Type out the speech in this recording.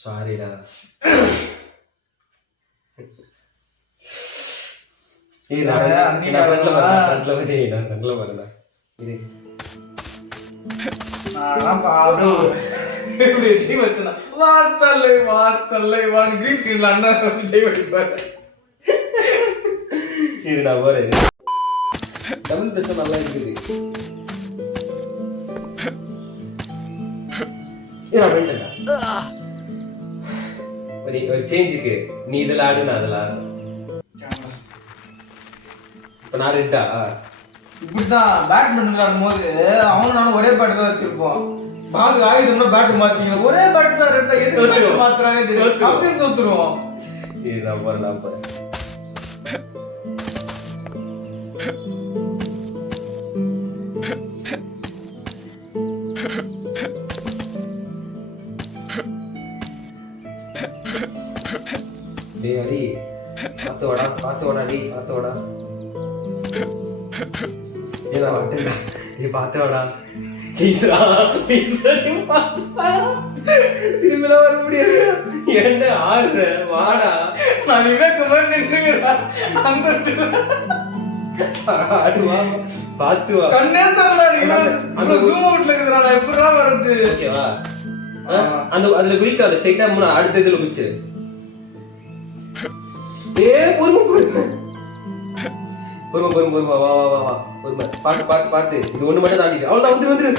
சாரிடா. தமிழ் பேச நல்லா இருக்குது. ஒரு சேஞ்சுக்கு நீ இதுல ஆடு, நான் அதுல ஆடு. இப்ப நான் ரெட்டா இப்படிதான் பேட்மிண்டன் விளையாடும் போது அவனும் நானும் ஒரே பேட் தான் வச்சிருப்போம். பால் ஆயுதம்னா பேட் மாத்திக்கணும், ஒரே பேட் தான் ரெட்டா எது மாத்துறானே தெரியும், அப்படியே தோத்துருவோம். நான் போறேன். டேய் அடி, பாத்து வாடா டேய், பாத்து வாடா. ஏடா வாடா, நீ பாத்து வாடா. ப்ளீஸ்டா நீ பாத்து வாடா. திரும்பில வர முடியாது. என்ன ஆடுற வாடா. நான் விவேக்குமார் நின்னுங்கடா. அந்த ஆடு வா, பாத்து வா. கண்ணே தெரியல நீ. அந்த ஜூம் அவுட்ல இருக்குடா, நான் எப்பறா வரது? ஓகேவா? அந்த அதுல குயிக்கால ஸ்ட்ரைட்டா முன்ன அடுத்த இதுல குச்சி. பொறுமை வா. பாத்து இது ஒண்ணு மட்டும் தாண்டி. அவ்வளவுதான் வந்துரு.